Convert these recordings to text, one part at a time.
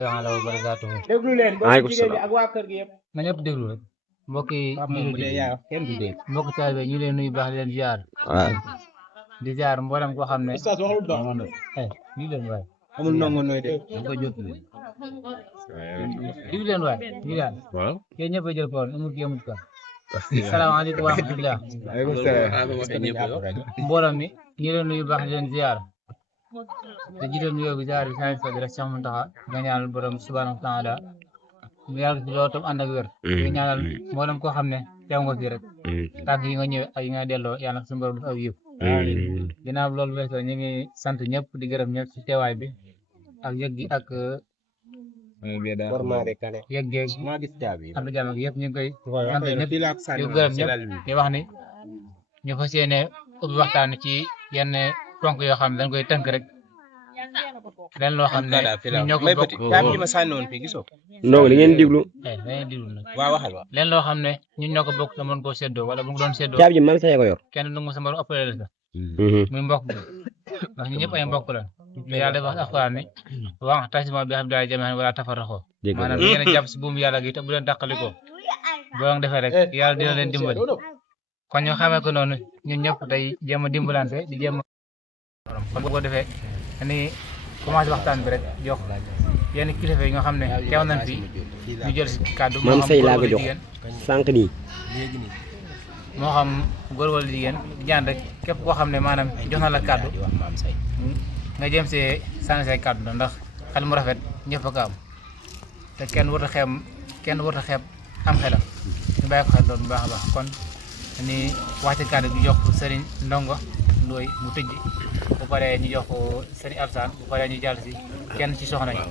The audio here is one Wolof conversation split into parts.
ala wa barakaatuhu. déglu leen mbokki jigéen ñi ak waa kër gi yëpp. na ñëpp déglu rek mbokk yi mbokk taalibe ñu leen nuyu baax di leen ziar. di ziar mboolem koo xam ne. lii leen waay. amul ndongo nooy de. lii leen waay lii daal. waaw yéen ñëpp a jël parole amul kii amul ka. salaamaaleykum wa rahmatulah. mboolem mi ñu leen nuyu baax di leen ziar. te jiital nuyoo bi ziar bi saa yu rek Cheikh Mountakha nga ñaanal borom subhanahu wa taala mu yàgg ci loolu tam ànd ak wér. nga ñaanal mboolem koo xam ne teew nga fi rek. tàgg yi nga ñëwee ak yi nga delloo yàlla na suñu borom def aw yëpp. ginnaaw loolu weesoo ñu ngi sant ñëpp di gërëm ñëpp ci teewaay bi ak yëg gi ak yëg geeg am na jàmm ak yëpp ñu ngi koy sant ñëpp di gërëm ñëpp di wax ni ñu fas yéene ubbi waxtaan ci yenn ponk yoo xam ne dañ koy tënk rek leen loo xam ne ñun ñoo ko bokk ndongo li ngeen diglu nag leen loo xam ne ñun ñoo ko bokk te mën koo séddoo wala bu doon séddoo caabi ji man saye ko yor kenn du ma sa mbaru ëppale la sax muy mbokk bi ndax ñun ñëpp ay mbokk la te yàlla dafa wax alxuraan ni wa'tasimu bi hablillahi jamii'an wala tafarraqu maanaam ngeen a jàpp si buumu yàlla gi te bu leen tàqalikoo boo defee rek yàlla dina leen dimbali kon ñu xamee ko noonu ñun ñëpp tey jéem a dimbalante di jéem a kon bu ko defee dañuy commencé waxtaan bi rek jox yenn kilifa yi nga xam ne teew nañ fi ñu jël si kàddu man say laa ko jox sànq nii moo xam góor wala jigéen di ñaan rek képp koo xam ne maanaam jox na la kàddu nga jëm see sànni say kàddu la ndax xel mu rafet ñëpp a ko am te kenn warut a xeeb am xelam ñu bàyyi ko xel loolu bu baax a baax kon dañuy wax ci kàddu gi jox Serigne Ndongo Ndoye mu tëj bu paree ñu jox ko Serigne Absane bu paree ñu jàll si kenn ci soxna yi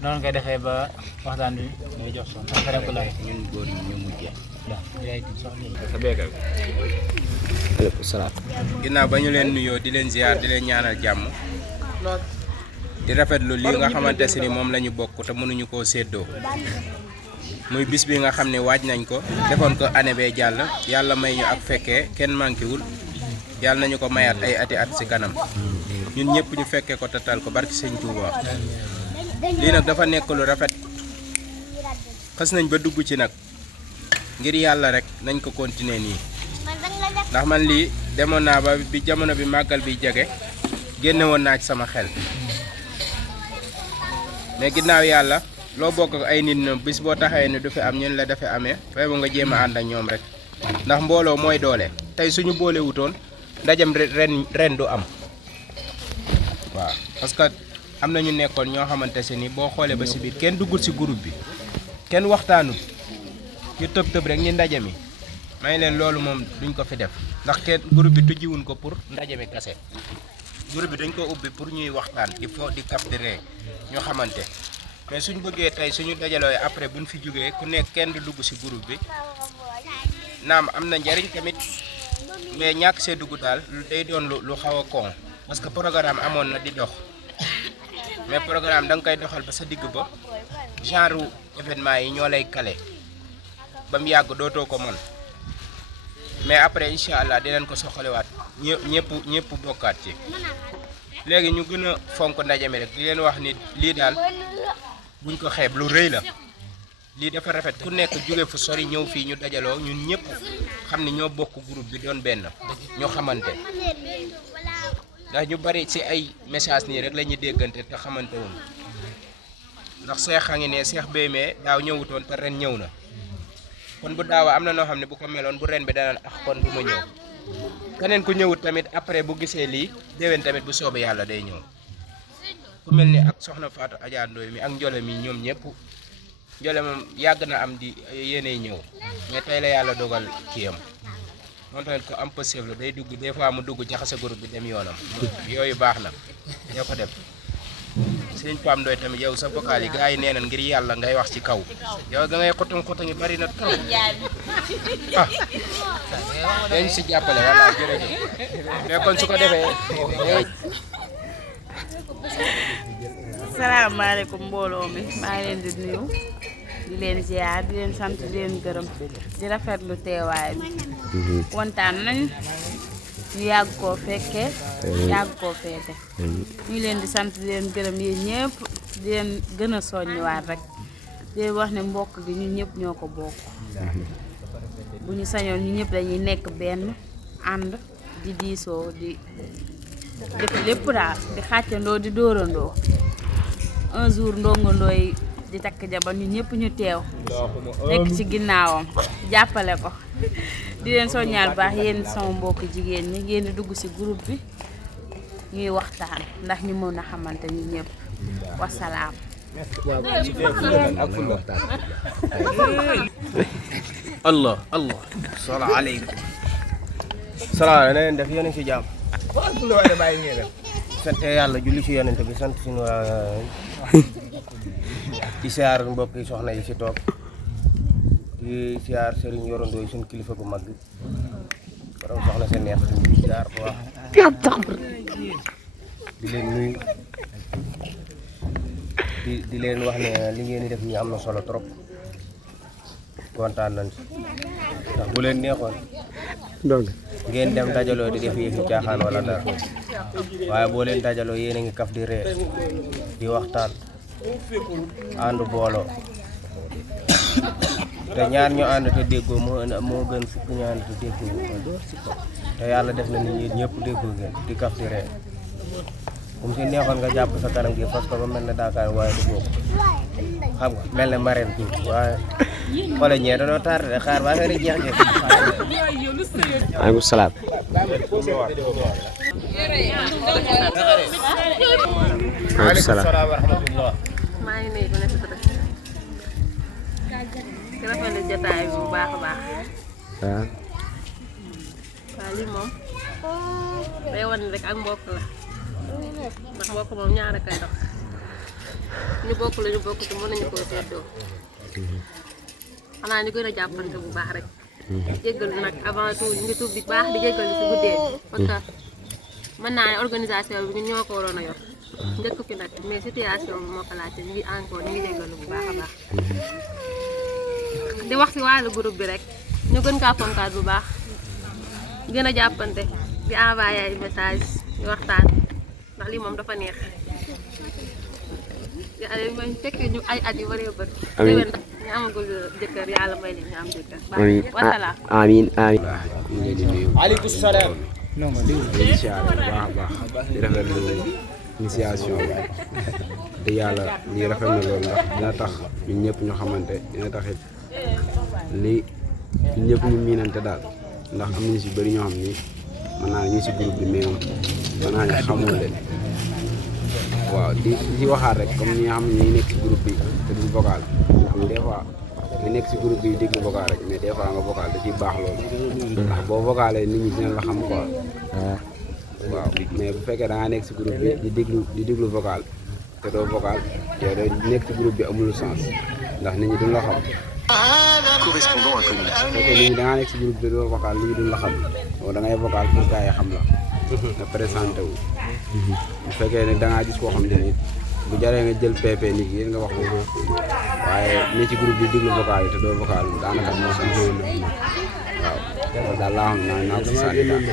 noonu ngay defee ba waxtaan bi ñuy jox soxna ko lay ñun góor ñi ñu mujjee ginnaaw ba ñu leen nuyoo di leen ziar di leen ñaanal jàmm di rafetlu lii nga xamante si ni moom la ñu bokk te mënuñu koo séddoo muy bis bi nga xam ne waaj nañ ko defoon ko année bee jàll yàlla may ñu ak fekkee kenn manqué wul yàlla nañu ko mayaat ay ati at si kanam ñun ñëpp ñu fekkee ko tatal ko barki sëñ Touba lii nag dafa nekk lu rafet xas nañ ba dugg ci nag ngir yàlla rek nañ ko continuer nii ndax man lii demoon naa ba bi jamono bi màggal bi jege génne woon naa ci sama xel mais ginnaaw yàlla loo bokk ak ay nit ñoom bis boo taxawee ni du fi am ñun la dafa amee fay ba nga jéem a ànd ak ñoom rek ndax mbooloo mooy doole tey suñu boole wutoon ndajam ren du am waaw parce que am na ñu nekkoon ñoo xamante se ni boo xoolee ba si biir kenn duggul si groupe bi kenn waxtaanul ñu tëb rek ni ndaje mi may leen loolu moom duñ ko fi def ndax kenn groupe bi tujjiwuñ ko pour ndaje mi kase groupe bi dañ ko ubbi pour ñuy waxtaan di fo di kaf di ree ñu xamante mais suñ bëggee tey suñu dajalooy après buñ fi jógee ku nekk kenn du dugg si groupe bi naam am na njariñ tamit mais ñàkk see dugg daal day doon lu xaw a kon parce que programme amoon na di dox mais programme da nga koy doxal ba sa digg ba genre événement yi ñoo lay kale ba mu yàgg dootoo ko mën mais après incha allah dinañ ko soxalewaat ñëpp bokkaat ci léegi ñu gën a fonk ndaje mi rek di leen wax ni lii daal buñ ko xeeb lu rëy la lii dafa rafet ku nekk jóge fu sori ñëw fii ñu dajaloo ñun ñëpp xam ni ñoo bokk groupe bi doon benn ñu xamante ndax ñu bari ci ay message nii rek la ñuy déggante te xamante woon ndax seex a ngi ne seex béymee daaw ñëwutoon te ren ñëw na kon bu daawa am na noo xam ne bu ko meloon bu ren bi danaan ax kon du ma ñëw keneen ku ñëwut tamit après bu gisee lii déwén tamit bu soobee yàlla day ñëw ku mel ni ak soxna Fatou Adja Ndoye mi ak njole mi ñoom ñëpp njole moom yàgg na am di yéenay ñëw mais tey la yàlla dogal kii am moom tamit ko am possible la day dugg des fois mu dugg jaxase groupe bi dem yoonam yooyu baax na ñoo ko def sëñ Pam Ndoye tamit yow sa vocal yi gars yi nee na ngir yàlla ngay wax ci kaw yow da ngay xutung yi bari na trop ah dañ si jàppale walla jërëjëf mais kon su ko defee salaamaaleykum mbooloo mi maa ngi leen di nuyu di leen ziar di leen sant di leen gërëm di rafetlu teewaay bi kontaan nañ ñu yàgg koo fekkee yàgg koo feete ñu ngi leen di sant di leen gërëm yéen ñëpp di leen gën a soññiwaat rek di leen wax ne mbokk gi ñun ñëpp ñoo ko bokk bu ñu sañoon ñu ñëpp dañuy nekk benn ànd di diisoo di def lépp daal di xàccandoo di dóorandoo un jour ndongandoo yi di takk jabar ñu ñëpp ñu teew nekk ci ginnaawam jàppale ko di leen soññaal baax yéen sama mbokk jigéen ñi ngeen di dugg ci groupe bi ñuy waxtaan ndax ñu mën a xamante ñu ñëpp wasalaam. Allah Allah salaamaaleykum. salaamaaleykum na leen def yéen a ngi ci jàmm. sant yàlla julli ci yonent bi sant suñu di siyaar mbokk yi soxna yi ci toog di siyaar Serigne Yorondoo yi suñu kilifa gu mag borom soxna sa neex di siyaar bu wax di leen nuyu di leen wax ne li ngeen di def nii am na solo trop kontaan nañ ci ndax bu leen neexoon donc ngeen dem dajaloo di def yëfi caaxaan wala dara waaye boo leen dajaloo yéen a ngi kaf di ree di waxtaan ànd booloo te ñaar ñu ànd te déggoo moo gën fukk ñu ànd te déggoo te yàlla def na ni yéen ñëpp déggoo ngeen di kaf di ree comme si neexoon nga jàpp sa kanam gi parce que ba mel ne Dakar waaye du bokk xam nga mel ne marraine tuuti waaye xoolal ñee dañoo tardé xaar ba nga jeex jeex. maaleykum salaam. maaleykum salaam wa rahmatullah. maa ngi nuyu ku nekk sa dëkk di rafetlu jotaay bi bu baax a baax. waaw. waaw lii moom day wan rek ak mbokk la ndax mbokk moom ñaar a koy dox ñu bokk la ñu bokk te mën nañu koo seddoo xanaa ñu gën a jàppante bu baax rek. jéggalu nag avant tout ñu ngi tuub bi baax di jéggalu si guddee parce que mën naa ne organisation bi ñun ñoo ko waroon a yor njëkk fi nag mais situation bi moo ko laajte ñu ngi encore ñu ngi jéggalu bu baax a baax. di wax si wàllu groupe bi rek ñu gën kaa fonkaat bu baax gën a jàppante di envoyé ay message di waxtaan ndax lii moom dafa neex yàlla may fekk ñu ay at yu bëree bëri. amiin déwén ñu amagul jëkkër yàlla may leen ñu am jëkkër. amiin wasalaam. amiin amiin. ñu ngi leen di nuyu. aleykum salaam. di leen siyaare bu baax a baax di rafetlu initiation bi te yàlla lii rafet na loolu ndax dina tax ñun ñëpp ñu xamante dina taxit lii ñun ñëpp ñu miinante daal ndax am nañu si bëri ñoo xam ni mën naa ne ñu si groupe bi mais mën naa ne xamoo leen waaw di waxaat rek comme ñi nga xam ne ñuy nekk si groupe bi te du vocal xam des fois nga nekk si groupe bi déglu vocal rek mais des fois nga vocal da ciy baax loolu ndax boo vocalee nit ñi dina la xam quoi waaw mais bu fekkee da ngaa nekk si groupe bi di déglu vocal te doo vocal yow doo nekk si groupe bi amul sens ndax nit ñi duñ la xam correspondant inconnu. fekkee nit ñi da ngaa nekk si groupe bi doo vocal nit ñi duñ la xam yow da ngay vocal pour gars yi xam la nga présenté wu bu fekkee ne da ngaa gis koo xam ne nit bu jaree nga jël PP nit yéen nga wax ko waaye ne ci groupe bi déglu vocal yi te doo vocal daanaka moo sens waaw loolu daal laa xam naa ko si sànni daal